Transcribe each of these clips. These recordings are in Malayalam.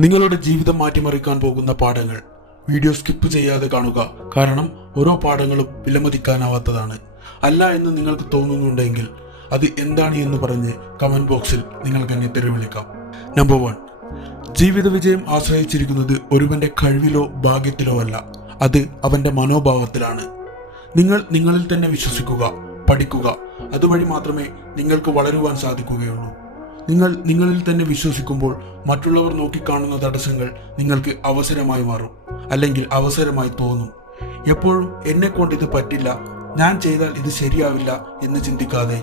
നിങ്ങളുടെ ജീവിതം മാറ്റിമറിക്കാൻ പോകുന്ന പാഠങ്ങൾ വീഡിയോ സ്കിപ്പ് ചെയ്യാതെ കാണുക. കാരണം ഓരോ പാഠങ്ങളും വിലമതിക്കാനാവാത്തതാണ്. അല്ല എന്ന് നിങ്ങൾക്ക് തോന്നുന്നുണ്ടെങ്കിൽ അത് എന്താണ് എന്ന് പറഞ്ഞ് കമന്റ് ബോക്സിൽ നിങ്ങൾക്ക് എന്നെ തെരുവിളിക്കാം. നമ്പർ വൺ ജീവിത വിജയം ആശ്രയിച്ചിരിക്കുന്നത് ഒരുവന്റെ കഴിവിലോ ഭാഗ്യത്തിലോ അല്ല. അത് അവന്റെ മനോഭാവത്തിലാണ്. നിങ്ങൾ നിങ്ങളിൽ തന്നെ വിശ്വസിക്കുക പഠിക്കുക. അതുവഴി മാത്രമേ നിങ്ങൾക്ക് വളരുവാൻ സാധിക്കുകയുള്ളൂ. നിങ്ങൾ നിങ്ങളിൽ തന്നെ വിശ്വസിക്കുമ്പോൾ മറ്റുള്ളവർ നോക്കിക്കാണുന്ന തടസ്സങ്ങൾ നിങ്ങൾക്ക് അവസരമായി മാറും അല്ലെങ്കിൽ അവസരമായി തോന്നും. എപ്പോഴും എന്നെ കൊണ്ട് ഇത് പറ്റില്ല ഞാൻ ചെയ്താൽ ഇത് ശരിയാവില്ല എന്ന് ചിന്തിക്കാതെ.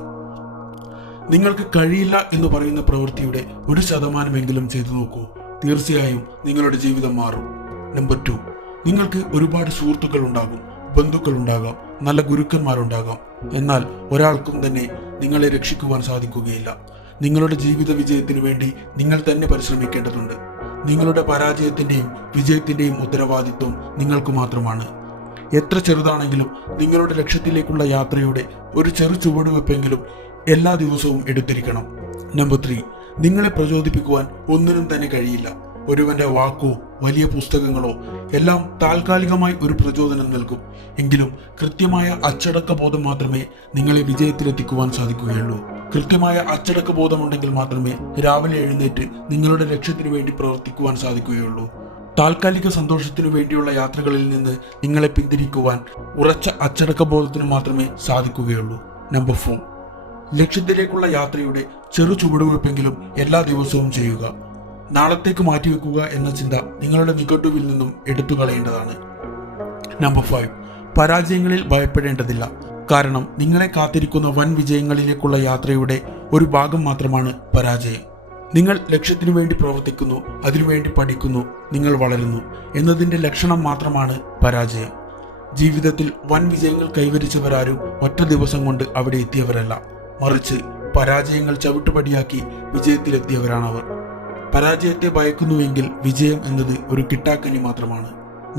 നിങ്ങൾക്ക് കഴിയില്ല എന്ന് പറയുന്ന പ്രവൃത്തിയുടെ ഒരു ശതമാനമെങ്കിലും ചെയ്തു നോക്കൂ. തീർച്ചയായും നിങ്ങളുടെ ജീവിതം മാറും. Number two. നിങ്ങൾക്ക് ഒരുപാട് സുഹൃത്തുക്കൾ ഉണ്ടാകും ബന്ധുക്കൾ ഉണ്ടാകാം നല്ല ഗുരുക്കന്മാരുണ്ടാകാം. എന്നാൽ ഒരാൾക്കും തന്നെ നിങ്ങളെ രക്ഷിക്കുവാൻ സാധിക്കുകയില്ല. നിങ്ങളുടെ ജീവിത വിജയത്തിനു വേണ്ടി നിങ്ങൾ തന്നെ പരിശ്രമിക്കേണ്ടതുണ്ട്. നിങ്ങളുടെ പരാജയത്തിന്റെയും വിജയത്തിന്റെയും ഉത്തരവാദിത്വം നിങ്ങൾക്ക് മാത്രമാണ്. എത്ര ചെറുതാണെങ്കിലും നിങ്ങളുടെ ലക്ഷ്യത്തിലേക്കുള്ള യാത്രയുടെ ഒരു ചെറു ചുവടുവെപ്പെങ്കിലും എല്ലാ ദിവസവും എടുത്തിരിക്കണം. Number three. നിങ്ങളെ പ്രചോദിപ്പിക്കുവാൻ ഒന്നിനും തന്നെ കഴിയില്ല. ഒരുവന്റെ വാക്കോ വലിയ പുസ്തകങ്ങളോ എല്ലാം താൽക്കാലികമായി ഒരു പ്രചോദനം നൽകും. എങ്കിലും കൃത്യമായ അച്ചടക്ക ബോധം മാത്രമേ നിങ്ങളെ വിജയത്തിലെത്തിക്കുവാൻ സാധിക്കുകയുള്ളൂ. കൃത്യമായ അച്ചടക്ക ബോധമുണ്ടെങ്കിൽ മാത്രമേ രാവിലെ എഴുന്നേറ്റ് നിങ്ങളുടെ ലക്ഷ്യത്തിനു വേണ്ടി പ്രവർത്തിക്കുവാൻ സാധിക്കുകയുള്ളൂ. താൽക്കാലിക സന്തോഷത്തിനു വേണ്ടിയുള്ള യാത്രകളിൽ നിന്ന് നിങ്ങളെ പിന്തിരിക്കുവാൻ ഉറച്ച അച്ചടക്ക ബോധത്തിന് മാത്രമേ സാധിക്കുകയുള്ളൂ. Number four. ലക്ഷ്യത്തിലേക്കുള്ള യാത്രയുടെ ചെറു ചുവടുവെപ്പെങ്കിലും എല്ലാ ദിവസവും ചെയ്യുക. നാളത്തേക്ക് മാറ്റിവെക്കുക എന്ന ചിന്ത നിങ്ങളുടെ നിഘണ്ടുവിൽ നിന്നും എടുത്തു കളയേണ്ടതാണ്. നമ്പർ ഫൈവ് പരാജയങ്ങളിൽ ഭയപ്പെടേണ്ടതില്ല. കാരണം നിങ്ങളെ കാത്തിരിക്കുന്ന വൻ വിജയങ്ങളിലേക്കുള്ള യാത്രയുടെ ഒരു ഭാഗം മാത്രമാണ് പരാജയം. നിങ്ങൾ ലക്ഷ്യത്തിനു വേണ്ടി പ്രവർത്തിക്കുന്നു അതിനുവേണ്ടി പഠിക്കുന്നു നിങ്ങൾ വളരുന്നു എന്നതിന്റെ ലക്ഷണം മാത്രമാണ് പരാജയം. ജീവിതത്തിൽ വൻ വിജയങ്ങൾ കൈവരിച്ചവരാരും ഒറ്റ ദിവസം കൊണ്ട് അവിടെ എത്തിയവരല്ല. മറിച്ച് പരാജയങ്ങൾ ചവിട്ടുപടിയാക്കി വിജയത്തിലെത്തിയവരാണവർ. പരാജയത്തെ ഭയക്കുന്നുവെങ്കിൽ വിജയം എന്നത് ഒരു കിട്ടാക്കനി മാത്രമാണ്.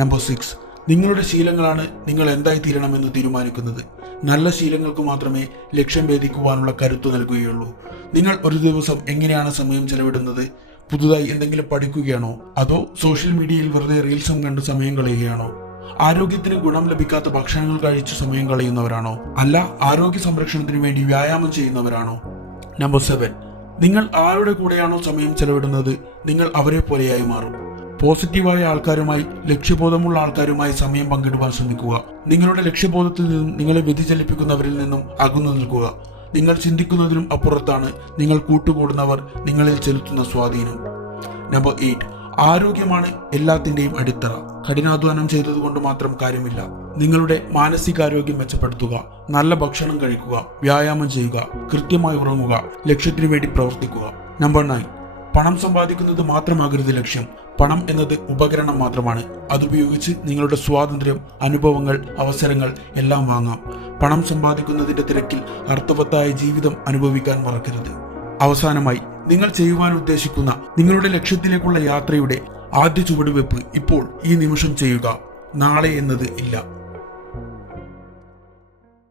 നമ്പർ സിക്സ് നിങ്ങളുടെ ശീലങ്ങളാണ് നിങ്ങൾ എന്തായി തീരണമെന്ന് തീരുമാനിക്കുന്നത്. നല്ല ശീലങ്ങൾക്ക് മാത്രമേ ലക്ഷ്യം ഭേദിക്കുവാനുള്ള കരുത്ത് നൽകുകയുള്ളൂ. നിങ്ങൾ ഒരു ദിവസം എങ്ങനെയാണ് സമയം ചെലവിടുന്നത്? പുതുതായി എന്തെങ്കിലും പഠിക്കുകയാണോ? അതോ സോഷ്യൽ മീഡിയയിൽ വെറുതെ റീൽസും കണ്ട് സമയം കളയുകയാണോ? ആരോഗ്യത്തിന് ഗുണം ലഭിക്കാത്ത ഭക്ഷണങ്ങൾ കഴിച്ച് സമയം കളയുന്നവരാണോ? അല്ല ആരോഗ്യ സംരക്ഷണത്തിന് വേണ്ടി വ്യായാമം ചെയ്യുന്നവരാണോ? നമ്പർ സെവൻ നിങ്ങൾ ആരുടെ കൂടെയാണോ സമയം ചെലവിടുന്നത് നിങ്ങൾ അവരെ പോലെയായി മാറും. പോസിറ്റീവായ ആൾക്കാരുമായി ലക്ഷ്യബോധമുള്ള ആൾക്കാരുമായി സമയം പങ്കിടുവാൻ ശ്രമിക്കുക. നിങ്ങളുടെ ലക്ഷ്യബോധത്തിൽ നിന്നും നിങ്ങളെ വ്യതിചലിപ്പിക്കുന്നവരിൽ നിന്നും അകന്നു നിൽക്കുക. നിങ്ങൾ ചിന്തിക്കുന്നതിനും അപ്പുറത്താണ്. നിങ്ങൾ കൂട്ടുകൂടുന്നവർ നിങ്ങളിൽ ചെലുത്തുന്ന സ്വാധീനം. Number eight. ആരോഗ്യമാണ് എല്ലാത്തിന്റെയും അടിത്തറ. കഠിനാധ്വാനം ചെയ്തതുകൊണ്ട് മാത്രം കാര്യമില്ല. നിങ്ങളുടെ മാനസികാരോഗ്യം മെച്ചപ്പെടുത്തുക നല്ല ഭക്ഷണം കഴിക്കുക വ്യായാമം ചെയ്യുക കൃത്യമായി ഉറങ്ങുക ലക്ഷ്യത്തിനു വേണ്ടി പ്രവർത്തിക്കുക. നമ്പർ നയൻ പണം സമ്പാദിക്കുന്നത് മാത്രമാകരുത് ലക്ഷ്യം. പണം എന്നത് ഉപകരണം മാത്രമാണ്. അതുപയോഗിച്ച് നിങ്ങളുടെ സ്വാതന്ത്ര്യം അനുഭവങ്ങൾ അവസരങ്ങൾ എല്ലാം വാങ്ങാം. പണം സമ്പാദിക്കുന്നതിന്റെ തിരക്കിൽ അർത്ഥവത്തായ ജീവിതം അനുഭവിക്കാൻ മറക്കരുത്. അവസാനമായി നിങ്ങൾ ചെയ്യുവാൻ ഉദ്ദേശിക്കുന്ന നിങ്ങളുടെ ലക്ഷ്യത്തിലേക്കുള്ള യാത്രയുടെ ആദ്യ ചുവടുവെപ്പ് ഇപ്പോൾ ഈ നിമിഷം ചെയ്യുക. നാളെ എന്നത് ഇല്ല.